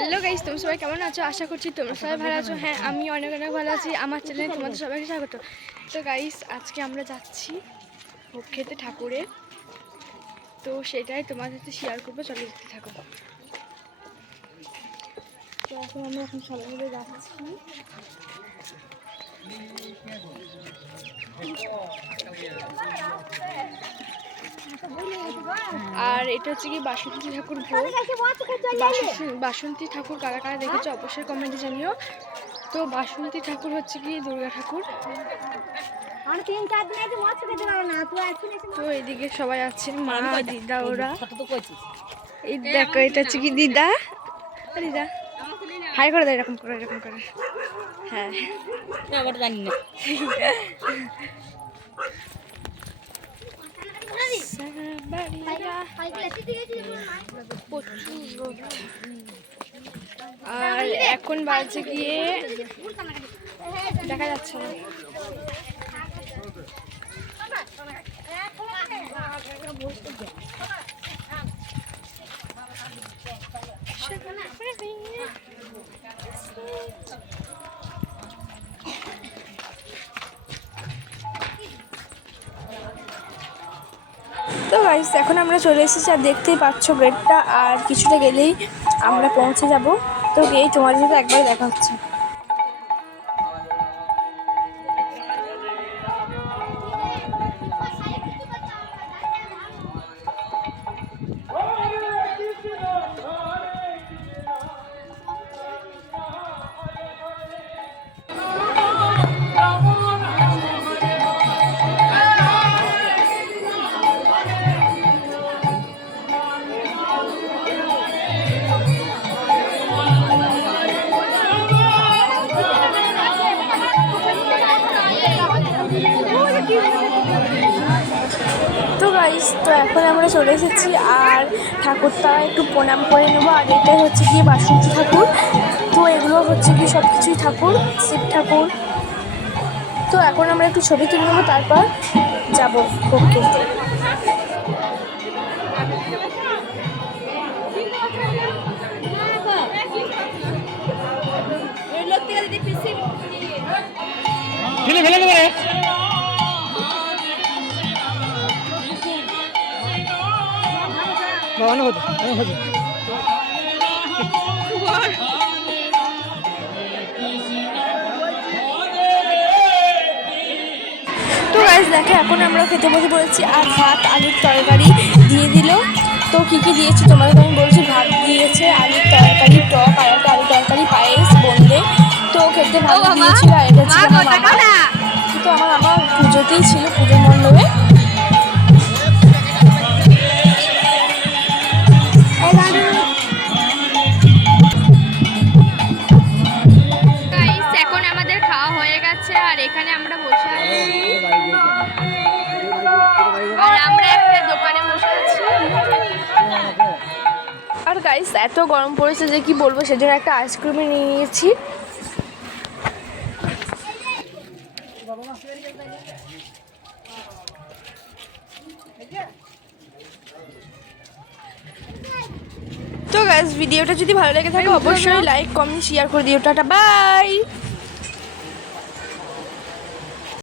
Hello guys, তোমরা সবাই কেমন আছো? আশা করছি তোমরা সবাই ভালো আছো। হ্যাঁ, আমি অনেক অনেক ভালো আছি। আমার চ্যানেলে তোমাদের সবাইকে স্বাগত। তো গাইস, আজকে আমরা যাচ্ছি ভোগ খেতে ঠাকুরের, তো সেটাই তোমাদের সাথে শেয়ার করবো। চলে যেতে থাকো। তো আমরা এখন সবাই মিলে যাচ্ছি। আর এটা হচ্ছে কি বাসন্তী ঠাকুর ভোগ। বাসন্তী ঠাকুর কারা কারা দেখেছো অবশ্যই কমেন্টে জানিও। তো বাসন্তী ঠাকুর হচ্ছে কি দুর্গা ঠাকুর। তো এদিকে সবাই আছে, মা দিদা ওরা। এই দেখো, এটা হচ্ছে কি দিদা। দিদা হাই করে দেয়, এরকম করে এরকম করে। হ্যাঁ, জানি না। আর এখন বাজে গিয়ে দেখা যাচ্ছে না। তো গাইস, এখন আমরা চলে এসেছি আর দেখতেই পাচ্ছ গেটটা, আর কিছুটা গেলেই আমরা পৌঁছে যাব। তো এই তোমাদের সাথে একবার দেখা হচ্ছে। তো গাইস, তো এখন আমরা চলে এসেছি আর ঠাকুরটা একটু প্রণাম করে নেবো। আর এটাই হচ্ছে গিয়ে বাসন্তী ঠাকুর। তো এগুলো হচ্ছে কি সব কিছুই ঠাকুর, শিব ঠাকুর। তো এখন আমরা একটু ছবি তুলে নেবো, তারপর যাবো ভোগ কিনতে। তো গাইস দেখে, এখন আমরা খেতে বসে পড়েছি। আর ভাত, আলুর তরকারি দিয়ে দিল। তো কী কী দিয়েছি তোমাদের আমি বলছি। ভাত দিয়েছে, আলুর তরকারি, টক, আর একটা আলুর তরকারি, পায়েস, বোঁদে। তো খেতে ভালো দিয়েছিল। আর এটা ছিল আমার মামা। তো আমার মামা পুজোতেই ছিল, পুজোর মণ্ডপে। এখন আমাদের খাওয়া হয়ে গেছে, আর এখানে আমরা বসে আছি। আর আমরা একটা দোকানে বসে আছি। আর গাইস, এত গরম পড়েছে যে কি বলবো, সেজন্য একটা আইসক্রিম নিয়ে নিয়েছি। তো গাইস, ভিডিওটা যদি ভালো লেগে থাকে অবশ্যই লাইক, কমেন্ট, শেয়ার করে দিও। Tata, by.